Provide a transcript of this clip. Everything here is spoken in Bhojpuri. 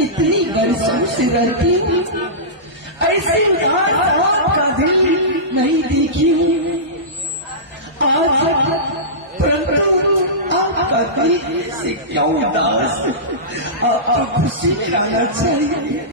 इतनी वर्षों से रहती हूँ, ऐसी का दिल नहीं देखी हूँ आज तक, परंतु आपका दिल से क्या उदास, आपको खुशी में रहना चाहिए।